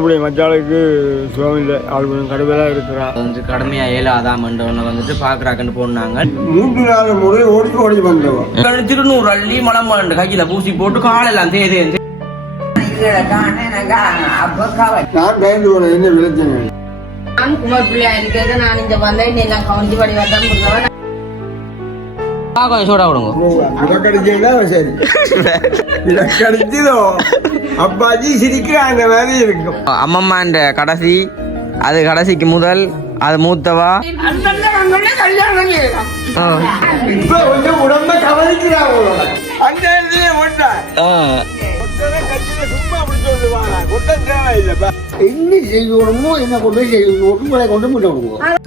இப்படி மச்சாளுக்கு சுகம் இல்லை அவள் கொஞ்சம் கடுமையாக இருக்கிறா. வந்து கடுமையா இயலாதாம் ஒன்று வந்துட்டு பாக்குறாங்கன்னு போனாங்க. மூன்று நாலு முறை ஓடி ஓடி வந்தவன். திருநூறு அள்ளி மலம் கையில பூசி போட்டு காலெல்லாம் தேதே நான் பயந்து போனேன் என்ன விளைச்சங்க நான் குமார் பிள்ளையா இருக்கிறது நான் இங்க வந்தேன் நீ நான் கவுஞ்சி படி வந்தேன் கொஞ்சம் சூடா சரி. விளக்கடிச்சதோ அப்பாஜி சிரிக்க அந்த மாதிரி இருக்கும். அம்மம்மான்ற கடைசி அது கடைசிக்கு முதல் அது மூத்தவா. இப்ப கொஞ்சம் உடம்ப கவனிக்கிறா அவங்களோட அந்த ஒன்றா தேவையில்லைப்பா. என்ன செய்யணுமோ என்ன கொண்டு உங்களை கொண்டு விடுவோம்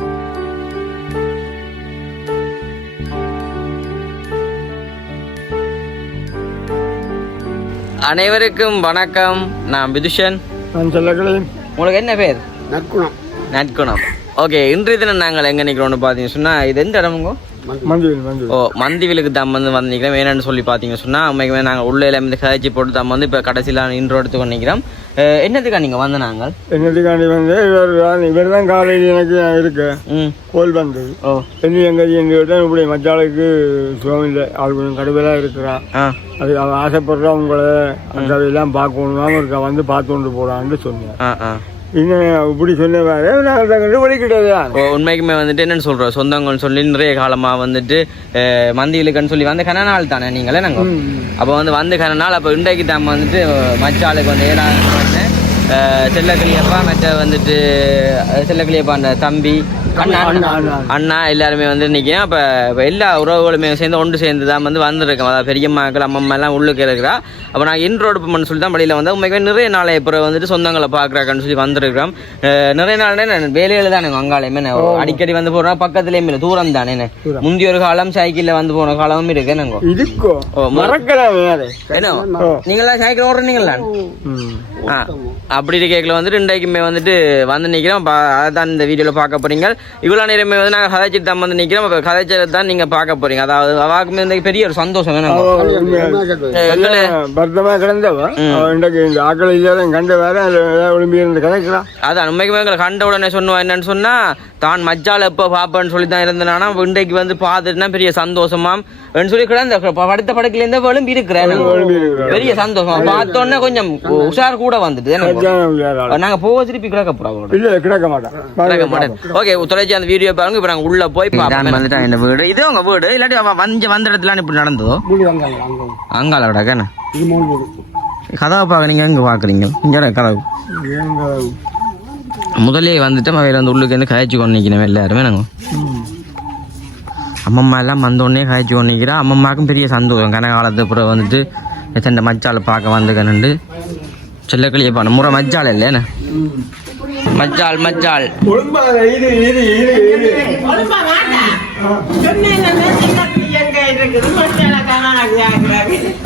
அனைவருக்கும் வணக்கம். நான் விதுஷன். நான் உங்களுக்கு என்ன பேர்? நற்குணம். நற்குணம். ஓகே இன்றைய தினம் நாங்கள் எங்கே நிற்கிறோம்னு பார்த்தீங்கன்னு சொன்னால் இது எந்த இடமுங்க? ஓ மந்திவிலுக்கு தம் வந்து வந்து நிற்கிறோம் என்னன்னு சொல்லி பார்த்தீங்க சொன்னால் உண்மைக்குமே நாங்கள் உள்ள எல்லாம் இந்த கதைச்சி போட்டு தம் வந்து இப்போ கடைசியில் இன்ட்ரோ எடுத்து நிற்கிறோம் அஹ், என்னத்துக்கா நீங்கள் வந்த நாங்கள்? என்னதுக்காண்டி வந்து இவர் தான் இவர் தான் காலையில் எனக்கு இருக்கு. ம். கோல் வந்தது. ஓ. என்ன எங்க எங்க விட்டா இப்படி மச்சாளுக்கு சுகம் இல்லை. அவள் கொஞ்சம் கடுமையாக இருக்கிறா ஆ. அது அவள் ஆசைப்படுறா உங்களை. அந்த பார்க்கணும் இருக்கா வந்து பார்த்து கொண்டு போடான்னு சொன்னேன். ஆ ஆ. இப்படி சொன்ன வேறு நான் தங்கிட்டு வலிக்கிட்டது ஓ உண்மைக்குமே வந்துட்டு என்னன்னு சொல்கிறோம் சொந்தங்கள்னு சொல்லி நிறைய காலமாக வந்துட்டு அஹ், மந்திவிலுக்குன்னு சொல்லி வந்து கன நாள் தானே நீங்களே நாங்கள் அப்போ வந்து வந்து கன நாள் அப்போ இன்றைக்கு தாம வந்துட்டு மச்சாளுக்கு வந்து ஏழாவது செல்லக்கிளியப்பா மற்ற வந்துட்டு அஹ், செல்லக்கிளியப்பா அந்த தம்பி அண்ணா எல்லாருமே வந்து நிற்கிறேன் அப்போ இப்போ எல்லா உறவுகளுமே சேர்ந்து ஒன்று சேர்ந்து தான் வந்து வந்திருக்கோம். அதாவது பெரியம்மாக்கள் அம்மம்மா எல்லாம் உள்ளுக்கு இருக்கிறா. அப்போ நான் இன்ட்ரோடு பண்ண சொல்லி தான் வழியில் வந்து உண்மைக்குமே நிறைய நாளை அப்புறம் வந்துட்டு சொந்தங்களை பார்க்குறாங்கன்னு சொல்லி வந்திருக்கிறோம். அஹ், நிறைய நாள் நான் வேலையில் தானே அங்காலையுமே அடிக்கடி வந்து போகிறோம் பக்கத்துலேயும் இல்லை தூரம் தானே என்ன. முந்தைய ஒரு காலம் சைக்கிளில் வந்து போன காலமும் இருக்கு என்னங்க. இருக்கோ ஓ, ம- மறக்கலாம் வேறு. என்ன? ஓ. நீங்களாம் சைக்கிள் ஓடுறீங்களா அப்படி இருக்கையில் வந்துட்டு இன்றைக்குமே வந்துட்டு வந்து நிற்கிறோம் அதான் இந்த வீடியோவில் பார்க்க போறீங்க. இவ்வளோ நேரமே வந்து நாங்கள் கதைச்சிட்டு தான் வந்து நிற்கிறோம் அப்போ கதைச்சதை தான் நீங்கள் பார்க்க போறீங்க. அதாவது அவாக்குமே வந்து பெரிய ஒரு சந்தோஷம் வேணும் எங்களே பர்த்தமா கிடந்தவ இன்றைக்கு இந்த ஆக்கள் இல்லாத கண்ட வேற ஒளிம்பி இருந்து கதைக்கலாம் அதான் உண்மைக்குமே எங்களை கண்ட உடனே சொன்னோம் என்னன்னு சொன்னா தான் மச்சால எப்போ பார்ப்பேன்னு சொல்லி தான் இருந்தேனா இன்றைக்கு வந்து பார்த்துட்டுனா பெரிய சந்தோஷமாம். சொல்லி கிடந்த படுத்த படுக்கையிலேருந்து விளம்பி இருக்கிறேன். பெரிய சந்தோஷம். பார்த்தோன்னே கொஞ்சம் உஷார் கூட வந்துட்டு. நாங்க போக திருப்பி கிடக்க போறோம் இல்ல கிடக்க மாட்டான் கிடக்க மாட்டேன் ஓகே தொலைச்சி அந்த வீடியோ பாருங்க. இப்போ நாங்கள் உள்ள போய் பார்ப்போம். வந்துட்டான் இந்த வீடு. இது உங்க வீடு. இல்லாட்டி அவன் வந்து வந்த இடத்துல இப்படி நடந்ததோ? அங்கால மூணு வீடு. கதவை பார்க்க நீங்க எங்க பாக்குறீங்க இங்க கதவு. முதலே வந்துட்டு அவையில் வந்து உள்ளுக்கு வந்து காய்ச்சி கொண்டு நிற்கணும் எல்லாருமே நாங்கள் அம்மம்மா எல்லாம் வந்த உடனே காய்ச்சி நிற்கிறா அம்மம்மாக்கும் பெரிய சந்தோஷம். கனகாலத்து அப்புறம் வந்துட்டு எத்தனை மச்சால் பார்க்க வந்துக்கணுண்டு செல்லக்கிளியே பண்ண முறை மச்சால் இல்லைண்ணே மச்சால் மச்சால் ஒழுங்காக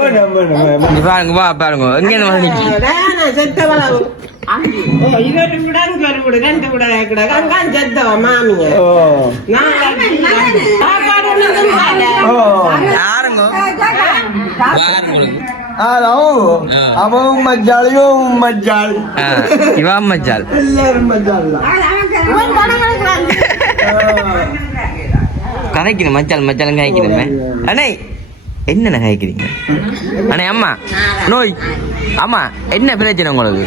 வேண்டாம் பாருங்க. வா பாருங்க. எங்க இருந்து அதான் அவன் மஜால் ஆ, இவா மச்சால் எல்லாரும் மஜால் கதைக்கணும் மச்சால் மச்சாலும் காய்க்கணுமே அண்ணே என்னண்ணே காய்க்கிறீங்க அண்ணே அம்மா நோய் அம்மா என்ன பிரச்சனை உங்களுக்கு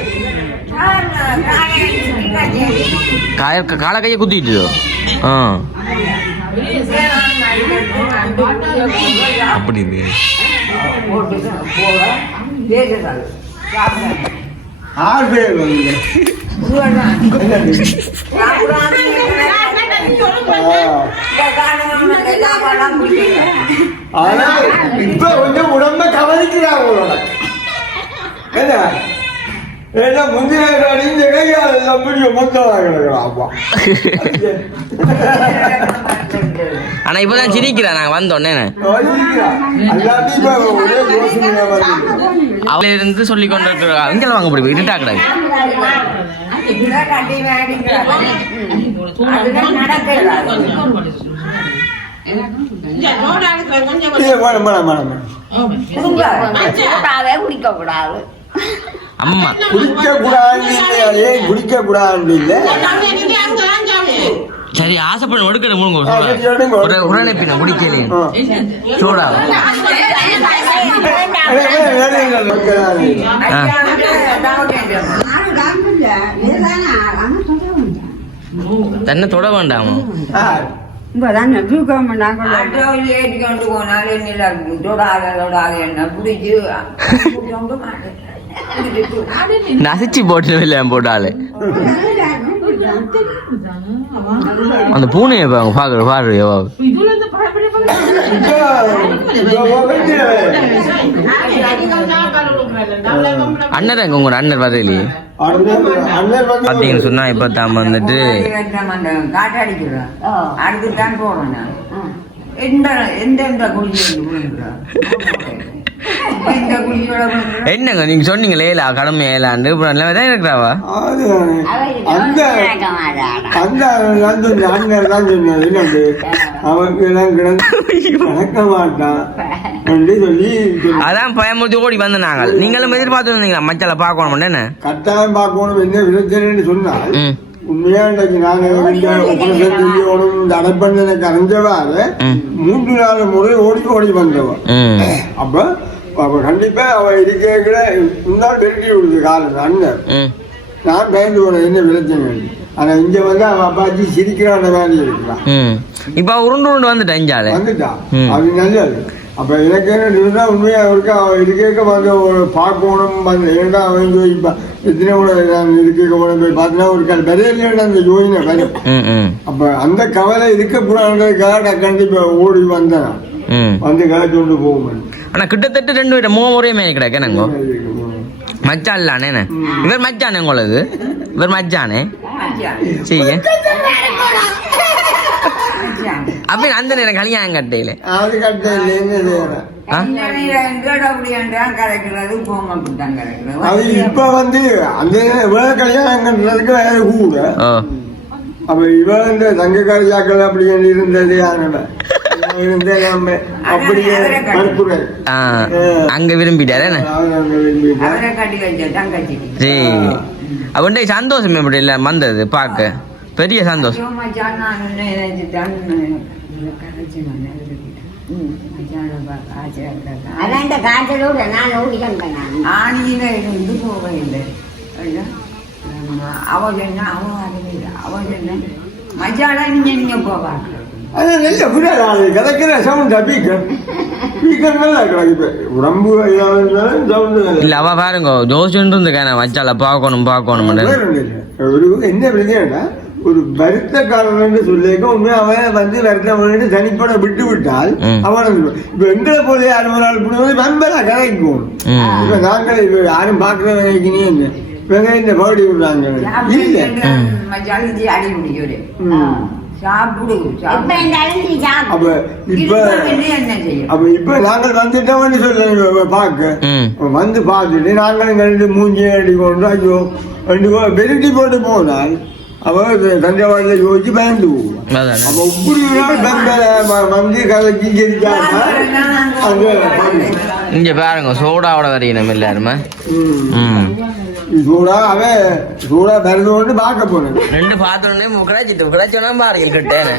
காய கால கையை குத்திட்டு ஆ அப்படி ஆறு பேர் ஆனா இப்ப கொஞ்சம் உடம்ப கவனிக்கிறா அவங்களோட என்ன ஏன்னா முந்தைய காடி கையால் எல்லாம் முடிய மொத்தமாக கிடக்குறான் அப்பா ஆனா இப்பதான் சிரிக்கிறா நாங்க வந்தோடனே எல்லாத்தையும் இருந்து சொல்லி கொண்டு இருக்கிறா இங்கெல்லாம் வாங்க முடியும்? இருட்டா கிடாது கூடாது அம்மா. குடிக்க கூடாது குடிக்க கூடாது இல்லை. சரி ஆசைப்பட ஒடுக்கட முழுங்க ஆ, சரி, எடுங்க. ஒரு உடனே குடிக்கலையே ஆ. சூடா. தன்னை தொட வேண்டாமா ஆ, ஆட்டோவில் ஏற்றிக்கொண்டு போனாலும் இல்லை தொடாத தொடாத என்ன பிடிச்சி கொண்டு மாட்டேன் நசிச்சு போட்டு போட்டாலு அந்த பூனையை பாருங்க பாக்குற பாரு வைக்கிறேன். அண்ணன் எங்க உங்க அண்ணன் வந்து பாத்தீங்கன்னு சொன்னா இப்ப தாம வந்துட்டு அதுக்குத்தான் போறோம் நான். எந்த எந்த விழுந்துறோம் என்னங்க நீங்க சொன்னீங்களே ஏலா கடமை ஏலாண்டு இப்ப நல்ல தான் இருக்கிறாவா? அது அந்த அந்த நான் சொன்னேன் அண்ணன் தான் சொன்னேன் என்னது? அவனுக்கு எல்லாம் கிடந்து நடக்க மாட்டான் என்று சொல்லி சொன்னேன். அதான் பயமுறுத்தி ஓடி வந்த நாங்கள் நீங்களும் எதிர்பார்த்து வந்தீங்களா மச்சால பார்க்கணும் என்ன? கட்டாயம் பார்க்கணும் என்ன பிரச்சனைன்னு சொன்னால் ம். உண்மையா இன்றைக்கு நான் அடைப்பண்ண எனக்கு அறிஞ்சவாறு. மூன்று நாலு முறை ஓடி ஓடி வந்தவன். அப்ப அப்ப கண்டிப்பா அவ இருக்கிற முன்னாள் பெருக்கி விடுது காலம் அண்ணன். நான் பயந்து போனேன் என்ன பிரச்சனை ஆனா இங்க வந்து அவன் அப்பாச்சி சிரிக்கிறான் மாதிரி இருக்கிறான். ம் இப்போ உருண்டு உருண்டு வந்துட்டேன் இஞ்சாலே? வந்துட்டான் ம். அது நல்லது. அப்ப எனக்கு என்ன உண்மையா இருக்கு அவன் இருக்க வந்து ஒரு பார்க்கணும் வந்து ஏன்டா அவன் ஜோதிப்பான் எத்தனை கூட இருக்க கூட போய் பார்த்தா ஒரு கல் விரையில அந்த ஜோயினை வரும் அப்ப அந்த கவலை இருக்கக்கூடாதுக்காக நான் கண்டிப்பா ஓடி வந்தேன். வந்து கதை கொண்டு போகும் ஆனா கிட்டத்தட்ட ரெண்டு பேரும் மூணு ஒரே மாதிரி கிடக்கு என்னங்கோ? மச்சான் இல்லானே? இவர் மச்சானே உங்களுக்கு இவர் மச்சானே? சரி அப்ப அந்த நேரம் கல்யாணம் கட்டையில. இப்ப வந்து அந்த வேலை கல்யாணங்கிறதுக்கு வேலை கூட ஓ. அப்ப இவ இந்த தங்கக்காரியாக்கள் அப்படி இருந்தது அப்படியே அங்க விரும்பிட்டாரு சரி அவன்டே சந்தோஷம் எப்படி இல்ல வந்தது பார்க்க? பெரிய சந்தோஷம். அதாண்ட காய்ச்சலோட நான் ஆணியில இருந்து போக இல்லை ஐயா, ஆமா, அவ சொன்னா அவ சொன்ன மச்சாடா நீங்க நீங்க போவாங்க? அது நல்ல புரியல அது கிடைக்கிற சவுண்ட் பீக்கர் பீக்கர் நல்லா கிடைக்கு உடம்பு இதாக இருந்தாலும் சவுண்டு இல்ல அவ பாருங்க இருந்துக்கான பார்க்கணும் பார்க்கணும் இல்ல. ஒரு என்ன பிரச்சனைனா ஒரு வருத்தக்காரன் சொல்லிக்க உண்மையா அவன் வந்து வருத்தம் பண்ணிட்டு தனிப்பட விட்டு விட்டால். அவன் இப்ப எங்களை போல யாரும் ஒரு நாள் போடும்போது நண்பரா கதைக்கும். இப்ப நாங்களே இப்ப யாரும் பாக்குற நினைக்கிறீங்க இவங்க இந்த பாடி விடுறாங்க? இல்ல. சாப்பிடு எப்ப அழிஞ்சு சாப்பிடு. அப்ப இப்ப என்ன செய்யும்? அப்ப இப்ப நாங்கள் வந்துட்டோம்னு சொல்ல பார்க்க ம். வந்து பார்த்துட்டு நாங்கள் இங்க ரெண்டு மூஞ்சி அடி கொண்டு ஐயோ ரெண்டு பெருட்டி போட்டு போனால் அவன் தண்டவாளத்தில் யோசிச்சு பயந்து. அப்ப இப்படி வந்து அங்க பாருங்க. இங்க பாருங்க சோடாவோட வரையணும் எல்லாருமே. ம். ம் சூடா அவன் சூடா பிறந்து கொண்டு பார்க்க போனேன் ரெண்டு பாத்திரம்னே முக்கடாச்சிட்டு முக்கடாச்சோன்னா பாருங்க கிட்டேன்னு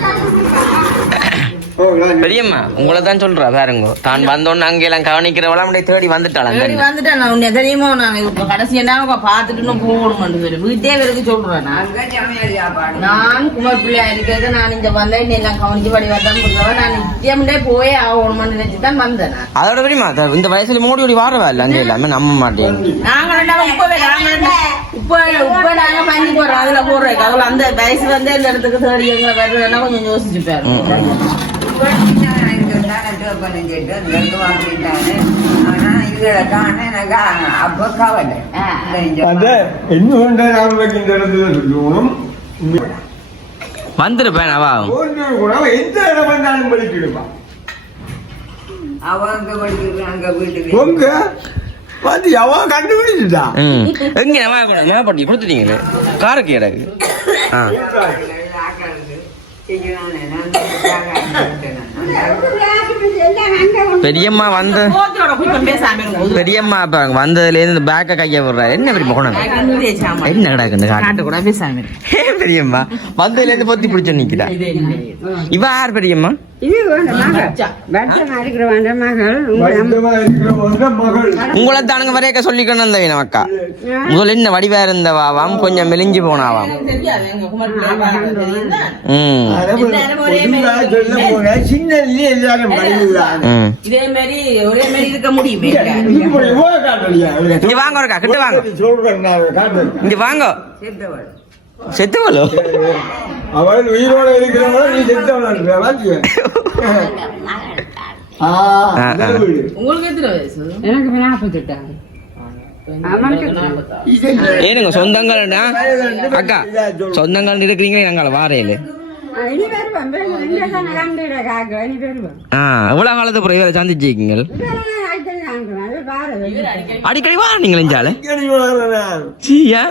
பெரியம்மா உங்களை தான் சொல்றா பாருங்க தான் வந்தோன்னு அங்கெல்லாம் கவனிக்கிறவளாம் அப்படியே தேடி வந்துட்டாளாங்க சரி வந்துட்டேன் நான் உன்னை தெரியுமோ நான் இப்ப கடைசி என்ன பார்த்துட்டு இன்னும் போகணும் வீட்டே வரைக்கு சொல்றேன் நான். நான் குமார் பிள்ளையா இருக்கிறது நான் இங்க வந்தேன் நீ எல்லாம் கவனிச்சு படி வந்தான் கொடுத்தவன் நான் நித்தியம்டே போயே ஆகணும்னு நினைச்சு தான் வந்தேன் அதோட பெரியம்மா த- இந்த வயசுல மூடி ஓடி வாரவா இல்ல அங்க எல்லாமே நம்ப மாட்டேன். நாங்க ரெண்டாவது இப்பவே நாங்க இப்ப இப்ப நாங்க பண்ணி போடுறோம் அதுல போடுறோம் அதுல அந்த வயசு வந்து இந்த இடத்துக்கு தேடி எங்களை வர்றதுன்னா கொஞ்சம் யோசிச்சு பாருங்க இன்னும் நாமளுக்கு இந்த இடத்துல சொல்லணும் வந்துருப்பேன் அவா எந்த இடம் வந்தாலும் படிக்கிடுவான் அவங்க படிக்கிறாங்க வீட்டுக்கு உங்க வந்து அவன் கண்டுபிடிச்சிட்டான் எங்க நான் பண்ணி கொடுத்துட்டீங்களே காருக்கு எனக்கு ஆ பெரியம்மா வந்து பெரியம்மா இப்ப வந்ததுலேருந்து இந்த பேக்கை கைய விடுறாரு. என்ன கொண்டு வந்த? என்ன கிடக்குன்னு காட்டு காட்டு கூட பேசாம இருங்க ஏன் பெரியம்மா? வந்ததுலேருந்து பொத்தி பிடிச்சு நிக்கிறா. இவ யார் பெரியம்மா? உங்களை தானுங்க வரையக்க சொல்லிக்கணும் இந்த அக்கா முதல்ல என்ன வடிவா இருந்தவாவாம்? கொஞ்சம் மெலிஞ்சு போனாவாம். இங்க வாங்க ஒருக்கா கிட்ட இங்க வாங்க. செத்துவலோ அவள் உயிரோட இருக்கிறவங்கள நீ ஏனுங்க சொந்தங்கள்னா? அக்கா சொந்தங்கள் இருக்கிறீங்களே? நாங்கள் வாரையில எவ்வளவு காலத்து இவரை சந்திச்சிருக்கீங்க? அடிக்கடி வார நீங்கள் வளர்றேன். சீயா?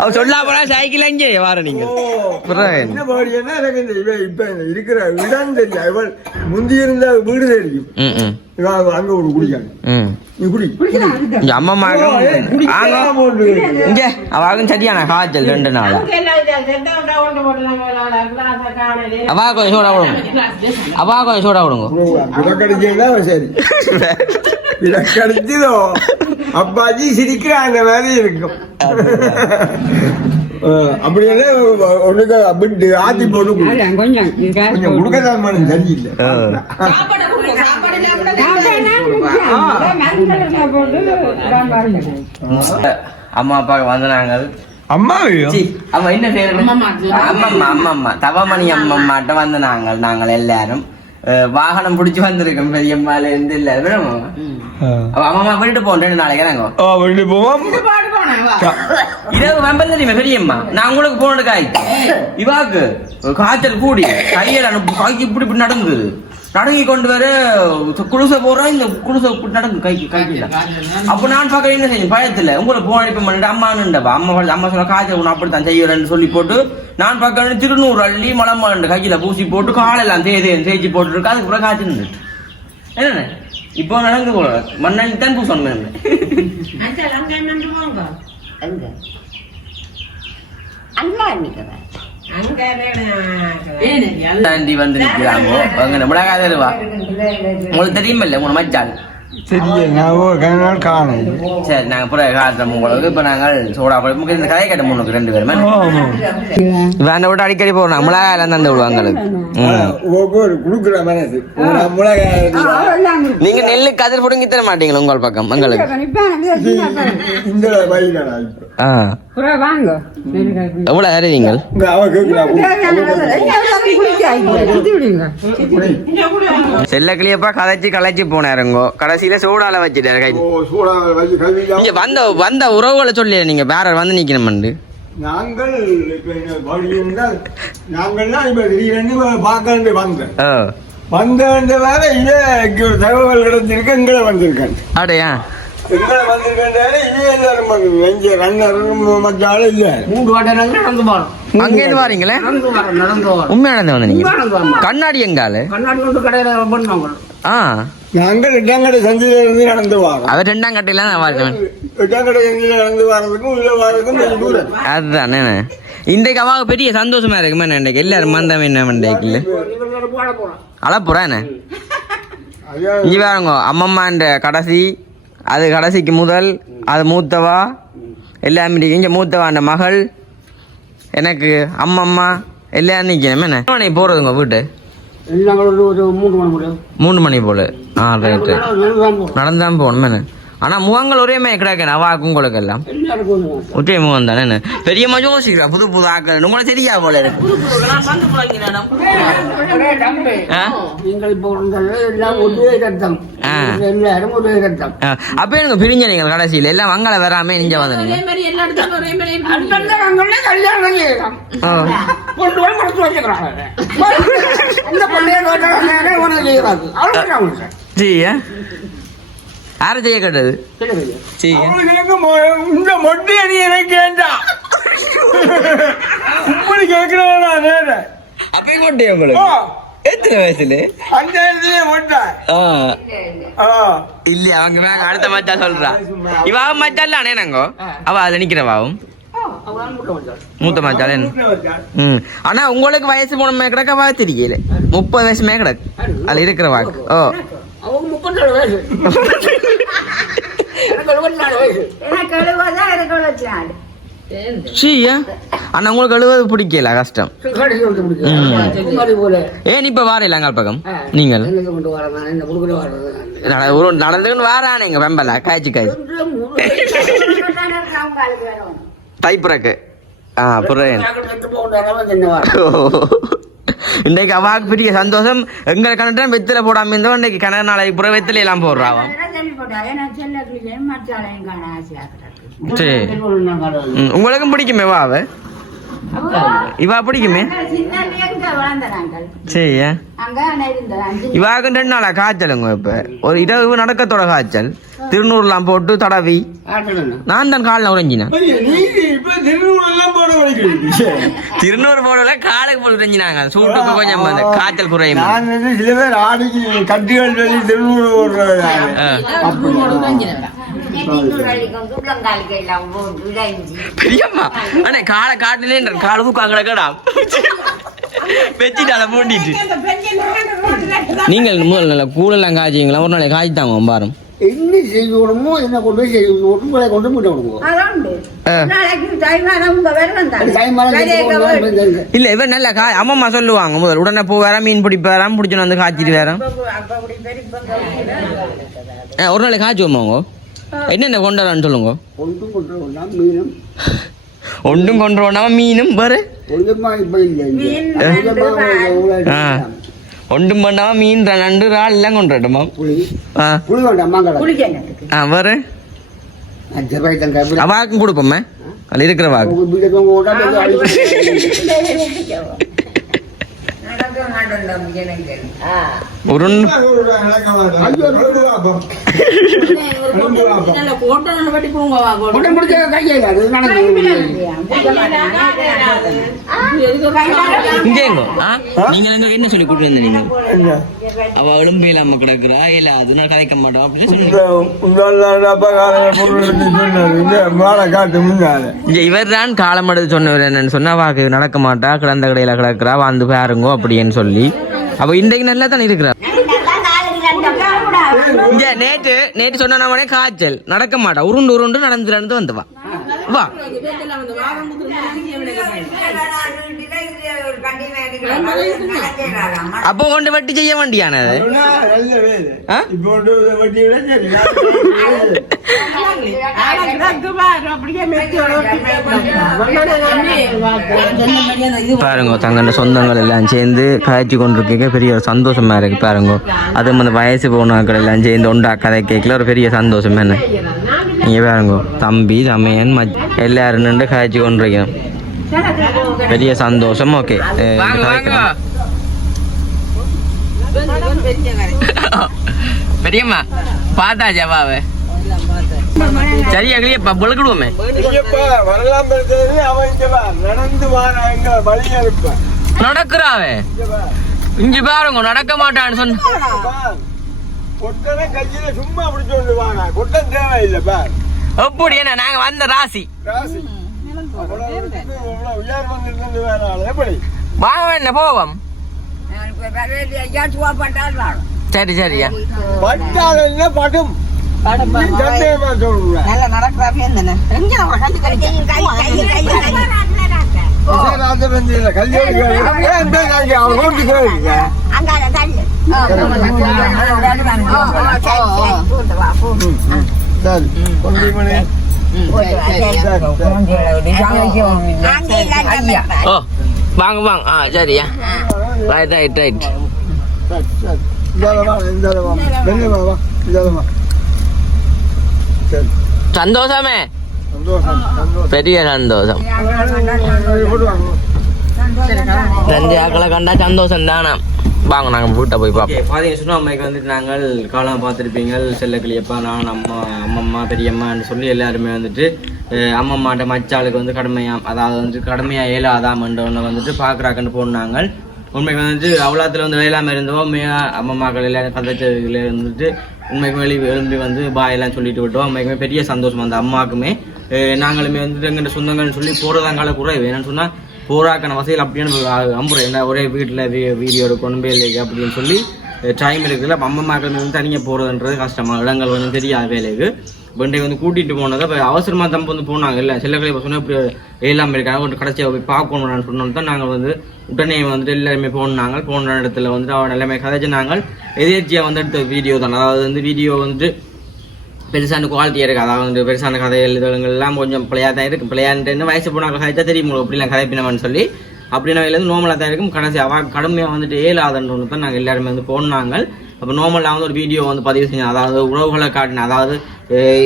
அவ சொல்லா போனா சைக்கிள் அங்கே வார நீங்க. என்ன இருக்கிற இடம் தெரியும். இவள் முந்தி இருந்த வீடு தெரியும். அங்க ஒரு குடிக்காது. ம். நீ குடி. இங்க அவாகும் சரியான காய்ச்சல் ரெண்டு நாளா. அவா கொஞ்சம் சோடா விடுங்க அவா கொஞ்சம் சோடா விடுங்க விளக்கடிச்சதோ? அப்பாஜி சிரிக்கிறாங்க வேலை இருக்கும். அஹ், அப்படி என்ன ஒண்ணுக்கு அப்படி ஆத்தி போட்டு. கொஞ்சம் கொடுக்கதான் மனம் சரியில்லை சாப்பாடு கொடுங்க, சாப்பாடு இல்லாம அம்மா அப்பாவுக்கு வந்தனாங்க. அம்மா அவ என்ன பேரு? அம்மம்மா. அம்மம்மா தவமணி அம்மம்மாட்ட வந்து நாங்கள் நாங்கள் எல்லாரும். வாகனம் பிடிச்சு வந்திருக்கோம் பெரியம்மால இருந்து இல்ல. அம்மா. வீட்டு போவோம் ரெண்டு நாளைக்கு நாங்க. அப்படி போவோம். இரவு வெம்பல் தெரியுமா பெரியம்மா? நான் உங்களுக்கு போனது காய்க்கு இவாக்கு காய்ச்சல் கூடி கையில அனுப்பு கைக்கு இப்படி இப்படி நடங்குது நடங்கி கொண்டு வர குடிசை போடுறோம் இந்த குடிசை நடங்கு கைக்கு கைக்கு அப்ப நான் பார்க்க என்ன செய்யும்? பயத்துல. உங்களை போன் அனுப்பி பண்ணிட்டு அம்மானுண்டப்பா அம்மா அம்மா சொல்ல காய்ச்சல் உன்னை அப்படித்தான் செய்யறேன்னு சொல்லி போட்டு நான் பார்க்க திருநூறு அள்ளி மலம்மாண்டு கையில பூசி போட்டு காலெல்லாம் தேதி தேய்ச்சி போட்டு இருக்கு அதுக்கப்புறம் காய்ச்சல் நின்றுட்டு. என்னண்ணே? இப்போ நடந்து போல மண்ணள்ளி தான் பூசணும் ஏன் தாண்டி வந்து நிக்கிறாங்க? அங்க மிளகாய் தருவா உங்களுக்கு தெரியுமில்ல உங்க மச்சான். சரி நாங்க புற காட்டுறோம் உங்களுக்கு இப்ப நாங்கள் சோடா குழம்புக்கு இந்த கதையை கேட்ட முன்னுக்கு ரெண்டு பேருமே. வேண்ட விட்டு அடிக்கடி போறோம் மிளகாய் எல்லாம் தந்து விடுவாங்க நீங்க நெல்லு கதிர் புடுங்கி தர மாட்டீங்களா உங்கள் பக்கம் எங்களுக்கு. இந்த வயலடா இப்ப ஆ வாங்க எவ்வளவு அறிவீங்க இந்த அவ கேட்கிறா செல்ல கிளியப்பா கதைச்சு கலைச்சு போனாருங்கோ கடைசியில சூடால வச்சுட்டாரு கை இங்க வந்த வந்த உறவுகளை சொல்லி நீங்க வேற வந்து நிக்கணும்ண்டு நாங்கள் பார்க்க வந்தேன் வந்த வேற இங்க தகவல் கிடைச்சிருக்கு எங்களை வந்திருக்கேன் ஆடையா எங்களை வந்திருக்கேன் இதே எல்லாரும் பண்ணுங்க இங்க ரன்னரும் மச்சாலும் இல்ல. மூன்று வாட்டை நடந்து போறோம். அங்கே இருந்து வாரீங்களே? நடந்து வரோம் நடந்து வரோம். உண்மையா நடந்து வந்து நீங்க கண்ணாடி எங்கால கண்ணாடி கொண்டு கடையில பண்ணுவாங்க ஆ. நாங்கள் இடங்கடை சந்தையில இருந்து நடந்து வரோம். அவர் ரெண்டாம் கட்டையில தான் வரணும் நடந்து உள்ள தூரம். அதுதான் இன்றைக்கு அவாக பெரிய சந்தோஷமா இருக்குமே இன்றைக்கு. எல்லாரும் மந்தம் என்ன என்ன அதான் இங்க பாருங்க அம்மம்மான்ற கடைசி அது கடைசிக்கு முதல் அது மூத்தவா? எல்லாமே இங்க மூத்தவாண்ட மகள். எனக்கு அம்மம்மா எல்லாம் நிக்கணும் என்ன? மணி போறதுங்க வீட்டு? மணி மூணு போல. ஆ ரைட்டு நடந்து தான் போறோம் நடந்துதான் போகணும். என்ன? ஆனா முகங்கள் ஒரே மாதிரி கிடக்கு. அவாக்கு உங்களுக்கு எல்லாம் எல்லாருக்கும் ஒண்ணு. ஒரே முகம் தானே என்ன? பெரிய மஜோ யோசிக்கிறா புது புது ஆக்கள் உங்களுக்கு தெரியா போல இருக்கு. நான் வந்து போகிறேன் ஒரே தம்பி. ஆ? நீங்கள் இப்போ இருந்தது எல்லாம் ஒரே ரத்தம். ஆ. எல்லாரும் ஒரே ரத்தம். ஆ, அப்ப எனக்கு பிரிஞ்ச நீங்க கடைசியில? எல்லாம் வங்காள வராம நீங்க அவங்களுக்கு சரியா யாரை செய்ய கேட்டது? இந்த மொட்டை அணி எனக்கு ஏண்டா இப்படி கேட்கிறா நேர அப்பயும் கொண்டே ஓ. உங்களுக்கு எத்தனை வயசுல அந்த இடத்துல மொட்டை. ஆ. ஆ. இல்ல அவங்க வேற அடுத்த மச்சா சொல்றா. இவ மச்சான் தானே நாங்க அவ அதுல நிக்கிறவாவும் மூத்த என்ன? ம். ஆனா உங்களுக்கு வயசு போன மே கிடக்க வா தெரியல முப்பது வயசு மே கிடக்கு அதுல இருக்கிற வாக்கு. ஓ. முப்பத்தேழு வயசு எனக்கு எழுபத்தி நாலு வயசு எனக்கு எழுபதா எனக்கு எழுபத்தி சீயா? ஆனா உங்களுக்கு அழுவது பிடிக்கல கஷ்டம். ஏன் இப்ப வாரையில அங்கால் பக்கம். நீங்கள்? கொண்டு வரேன் எங்க வெம்பல காய்ச்சி காய்ச்சி. தைப்புறக்கு. ஆ புறேன் இன்னைக்கு அவாக்கு பெரிய சந்தோஷம். எங்களை கண்டுட்டு வெத்தில போடாம இருந்தோம் இன்னைக்கு கணக்கு நாளைக்கு புற வெத்தில எல்லாம் போடுறாவா சரி உங்களுக்கும் பிடிக்குமே வா அவ? இவா பிடிக்குமே? சரியா இவாக்கு ரெண்டு நாளா காய்ச்சலுங்க இப்ப. ஒரு இரவு நடக்கத்தோட காய்ச்சல். திருநூறுலாம் போட்டு தடவி. நான் தான் காலில் உறைஞ்சினேன் திருநூறு போடல காலுக்கு போட்டு உறைஞ்சினாங்க சூட்டுக்கு கொஞ்சம் வந்து காய்ச்சல் குறையும். சில பேர் ஆடிக்கு கட்டிகள் திருநூறு பெரியம்மா அண்ணே காலை காட்டுலேன்ற கால தூக்கம் கிடக்கடா. வச்சுட்டால பூண்டிட்டு நீங்கள் முதல்ல நல்ல கூழெல்லாம் காய்ச்சிங்களா? ஒரு நாளைக்கு காய்ச்சி தாங்க பாரும் என்ன செய்யணுமோ என்ன கொண்டு போய் செய்யணும் உங்களை கொண்டு போய் டைம் இல்ல இவன் நல்ல காய் அம்மா சொல்லுவாங்க முதல் உடனே போ வேற மீன் பிடிப்பாராம் பிடிச்சுன்னு வந்து காய்ச்சிட்டு வேறாம் ஆ, ஒரு நாளைக்கு காய்ச்சுவோமாங்க என்னென்ன கொண்டு வரான்னு சொல்லுங்க கொண்டும் கொண்டு வரலாம் மீனும் ஒன்றும் கொண்டு வராம மீனும் பாரு கொஞ்சமா இப்ப இல்லை ஒன்றும் பண்ணாம மீன் நண்டு இறால் எல்லாம் கொண்டு வரட்டுமா புளி ஆ புளி வேண்டாம் ஆ தங்க அவாக்கும் கொடுப்போமே. அதில் இருக்கிற வாக்கு. உங்க ஆ? நீங்க என்ன சொல்லி கூட்டு வந்த நீங்க அவ எலும்பு இல்லாம கிடக்குறா இல்ல அது நான் கதைக்க மாட்டோம் அப்படின்னு இவர் தான் காலம் எடுத்து சொன்னவர் என்னன்னு சொன்னா வாக்கு நடக்க மாட்டா கிடந்த கடையில கிடக்குறா வந்து பாருங்கோ அப்படின்னு சொல்லி. அவ இன்றைக்கு நல்லா தான் இருக்கிறா இங்க நேற்று நேற்று சொன்ன காய்ச்சல். நடக்க மாட்டா. உருண்டு உருண்டு நடந்து நடந்து வந்தவா வா. அப்போ கொண்டு வட்டி செய்ய வேண்டியானது? பாருங்க தங்களோட சொந்தங்கள் எல்லாம் சேர்ந்து காய்ச்சி கொண்டிருக்கீங்க. பெரிய ஒரு சந்தோஷமா இருக்கு பாருங்க. அதுவும் அந்த வயசு போனாக்கள் எல்லாம் சேர்ந்து உண்டா கதை கேட்கல ஒரு பெரிய சந்தோஷம் என்ன? நீங்க பாருங்க தம்பி தமையன் மச் எல்லாரும் நின்று காய்ச்சி கொண்டிருக்கோம் பெரிய சந்தோஷம் ஓகே. பெரியம்மா பார்த்தா ஜவாவை சரியா கிளியப்பா பொழுக்கிடுவோமே நீங்கப்பா வரலாம் நடந்து நடக்குறாவே? இங்க பாருங்க நடக்க மாட்டான்னு சொன்ன சும்மா பிடிச்சு கொண்டு வாங்க கொட்டம் தேவையில்லை பார். எப்படி என்ன நாங்க வந்த ராசி. ராசி. எப்படி? வாங்க என்ன போவோம்? சரி சரியா. பட்டால் என்ன படும். கல்யாணம் ஏன் பேர் நாளைக்கு அவன் கொண்டு வாங்க வாங்க ஆ சரியா ரைட் ரைட் ரைட் சரி இந்தால வா இந்தால வா வெளியே வா வா இந்தால வா சரி சந்தோஷமே. சந்தோஷம்? சந்தோஷம் பெரிய சந்தோஷம். ரெண்டு ஆக்களை கண்டா சந்தோஷம் தானே வாங்க நாங்கள் வீட்டை போய் பார்ப்போம். பார்த்தீங்க சொன்னால் அம்மைக்கு வந்துட்டு நாங்கள் காலம் பார்த்துருப்பீங்க. செல்லக்கிளியப்பா நான் அம்மா அம்மம்மா பெரியம்மான்னு சொல்லி எல்லாருமே வந்துட்டு அம்மம்மாட்ட மச்சாளுக்கு வந்து கடுமையாக அதாவது வந்து கடுமையாக ஏழாதாமன்றவனை வந்துட்டு பார்க்குறாக்கன்னு போனாங்க. உண்மைக்கு வந்துட்டு அவ்வளோத்துல வந்து வேளாமல் இருந்தோம். உண்மையாக அம்மம்மாக்கள் எல்லாம் கதைச்சதுல இருந்துட்டு உண்மைக்குமே வெளி எழும்பி வந்து பாயெல்லாம் சொல்லிட்டு விட்டோம். உண்மைக்குமே பெரிய சந்தோஷம் அந்த அம்மாவுக்குமே நாங்களுமே வந்துட்டு எங்கிட்ட சொந்தங்கள்னு சொல்லி போகிறதாங்கால குறைவு என்னன்னு சொன்னால் போராக்கன வசதியில் அப்படின்னு அம்புறேன் என்ன ஒரே வீட்டில் வீடியோ எடுக்கணும் வேலைக்கு அப்படின்னு சொல்லி டைம் இருக்குல்ல அம்மா மக்கள் வந்து தனியாக போகிறதுன்றது கஷ்டமா? இடங்கள் வந்து தெரியாத வேலைக்கு. பண்டை வந்து கூட்டிகிட்டு போனதை இப்போ அவசரமாக தான் வந்து போனாங்க இல்லை சில இப்போ சொன்னால் இப்படி எல்லாம் இருக்காங்க ஒரு கடைசியாக போய் பார்க்கணும்னு சொன்னோம் தான் நாங்கள் வந்து உடனே வந்துட்டு எல்லாருமே போனாங்க. போன இடத்துல வந்துட்டு அவன் எல்லாமே கதைச்சு நாங்கள் எதேர்ச்சியாக வந்து எடுத்த வீடியோ தான். அதாவது வந்து வீடியோ வந்துட்டு பெருசான குவாலிட்டியாக இருக்குது அதாவது வந்து பெருசான கதைகள் எழுதுகள்லாம் கொஞ்சம் பிள்ளையாக தான் இருக்கும் பிள்ளையான்ட்டு வயசு போனாங்க கதைச்சா தெரியும் அப்படிலாம் கதைப்பினவன் சொல்லி அப்படின்னா வந்து நோமலாக தான் இருக்கும். கடைசி அவ கடுமையாக வந்துட்டு ஏழாதன்னு தான் நாங்கள் எல்லாருமே வந்து போனாங்க. அப்போ நார்மலாக வந்து ஒரு வீடியோ வந்து பதிவு செஞ்சேன். அதாவது உறவுகளை காட்டினேன். அதாவது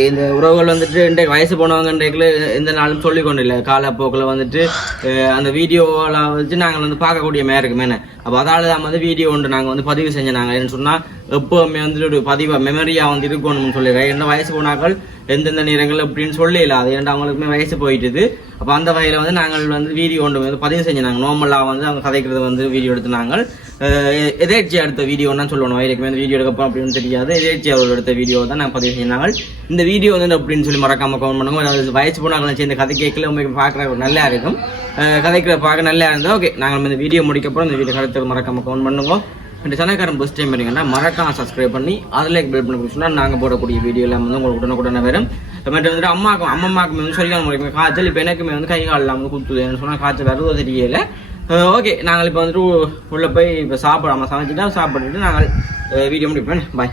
இந்த உறவுகள் வந்துட்டு இன்றைக்கு வயசு போனவங்கன்றைக்குள்ள எந்த நாளும் சொல்லி கொண்டு இல்லை. காலப்போக்கில் வந்துட்டு அந்த வீடியோவில் வச்சு நாங்கள் வந்து பார்க்கக்கூடிய மேருக்கு இருக்குமே அப்போ அதால் தான் வந்து வீடியோ ஒன்று நாங்கள் வந்து பதிவு செஞ்சோம் நாங்கள் என்ன சொன்னால் எப்போவுமே வந்துட்டு ஒரு பதிவாக மெமரியாக வந்து இருக்கணும்னு சொல்லிடுறேன். என்ன வயசு போனாக்கள் எந்தெந்த நேரங்கள் அப்படின்னு சொல்லல அது ஏன்டா அவங்களுக்குமே வயசு போயிட்டுது. அப்போ அந்த வகையில் வந்து நாங்கள் வந்து வீடியோ ஒன்று வந்து பதிவு செஞ்சாங்க நாங்கள் நார்மலாக வந்து அவங்க கதைக்கிறது வந்து வீடியோ எடுத்து நாங்கள் எதேச்சி எடுத்த வீடியோன்னு சொல்லணும். வயலுக்கு வந்து வீடியோ எடுக்கப்போம் அப்படின்னு தெரியாது. எதேர்ச்சி அவர்கள் எடுத்த வீடியோ தான் நான் பதிவு செஞ்சாங்க இந்த வீடியோ வந்து அப்படின்னு சொல்லி மறக்காம கமெண்ட் பண்ணுங்க. வயசு போனாங்களும் இந்த கதை கேட்கல. உங்களுக்கு பார்க்குற நல்லா இருக்கும். கதைக்கிற பார்க்க நல்லா இருந்தால் ஓகே நாங்கள் இந்த வீடியோ முடிக்கப்புறம் இந்த வீடியோ கருத்து மறக்காம கமெண்ட் பண்ணுவோம். இந்த சேனல்காரன் ஃபஸ்ட் டைம் பண்ணீங்கன்னா மறக்காம சப்ஸ்கிரைப் பண்ணி அதில் பெல் பண்ணி சொன்னால் நாங்கள் போடக்கூடிய வீடியோ எல்லாம் வந்து உங்களுக்கு உடனுக்குடனே வரும். மற்ற வந்துட்டு அம்மாக்கும் அம்மாக்கும் வந்து சரியான முறைக்கு காய்ச்சல் இப்போ எனக்குமே வந்து கை கால் இல்லாமல் குத்துதுன்னு சொன்னால் காய்ச்சல் வருவோ தெரியல. ஓகே நாங்கள் இப்போ வந்துட்டு உள்ளே போய் இப்போ சாப்பிடாம சமைச்சிட்டா சாப்பிட்டுட்டு நாங்கள் வீடியோ முடிப்பேன் பாய்